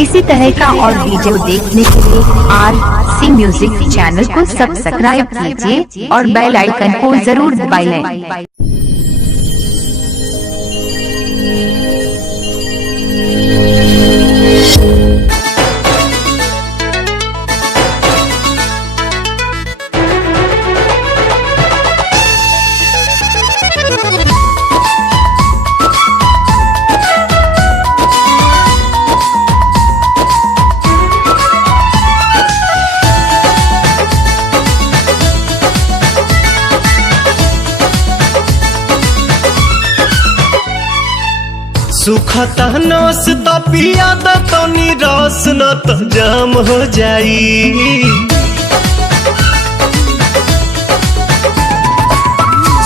इसी तरह का और वीडियो देखने के लिए RC म्यूजिक चैनल को सब्सक्राइब कीजिए और बेल आइकन को जरूर दबाइए। सुखता नस त पिया तनी रस न त जाम हो जाई।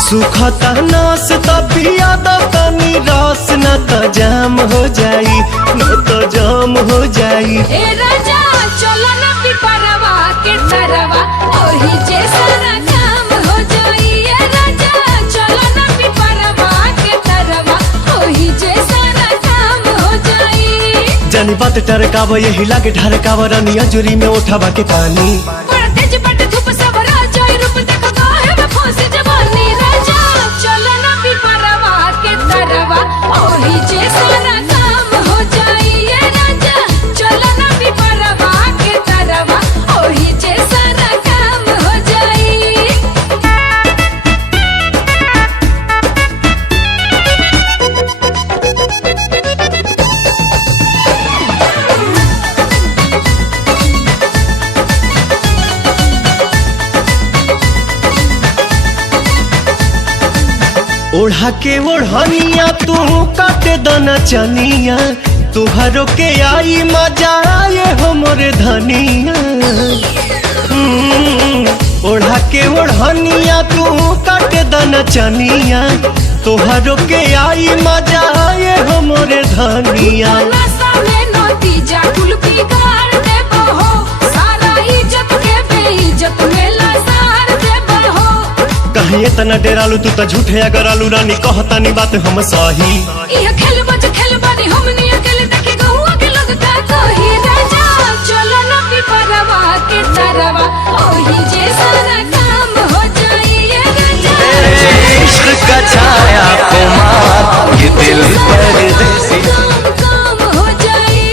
सुखता नस त पिया तनी रस न त जाम हो जाई, न त जाम हो जाई। ए राजा चलो ना पिपरवा के तरवा ओही जे सारा काम हो जाई। ए राजा चलो ना पिपरवा के तरवा ओही जे सारा काम हो जाई। जानी बात टरकाव यही लागे ढरकाव रानिया जुरी में उठावा के पानी। बड़ा तेज बट धूप सबरा जाई रूप देखो काहे में फंस जवानी। राजा चलो ना पिपरवा के तरवा ओही जे सारा काम हो जाई। ए राजा चलो ना पिपरवा के तरवा ओही जे सारा काम हो जाई। ओढ़ा के ओढ़निया तू काटे दना चनिया, तुहरो के आई मजा आए हो मोरे धनिया। ओढ़ा के ओढ़निया तू काटे दना चनिया, तुहरो के आई मजा आए हो मोरे धनिया। नशा में नतीजा कुल बिगाड़ देबो हो, सारा इज्जत के बेइज्जत में लसार देबो हो। कहीं इतना डेरालू तू तो झूठे अगर आलू रानी कहतानी बात हम सही। यह खेल बानी हमनी अकेले देखे गहुआ के लोग का कही। राजा चलो ना पिपरवा के तरवा ओही जे सारा काम हो जाई। ए राजा इश्क का छाया खुमार ये दिल परदेसी काम हो जाई।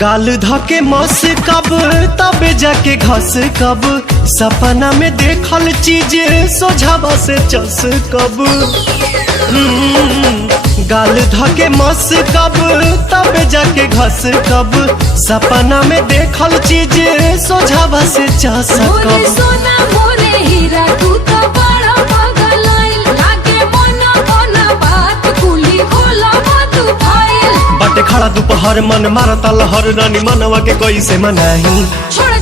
गाल धके मस कब तबे जाके घस कब, सपना में देखल चीज सोझावा से चस कब। गाल धके मस कब तबे जाके घस कब, सपना में देखल चीज सोझावा से चस मोरे कब। सोना मोरे हीरा तू तो बड़ा पागल आइल लागे मोना बात कुली खोला तू फाइल। बटे खड़ा दोपहर मन मारता लहर रानी मनवा के कैसे मनाही। छोड़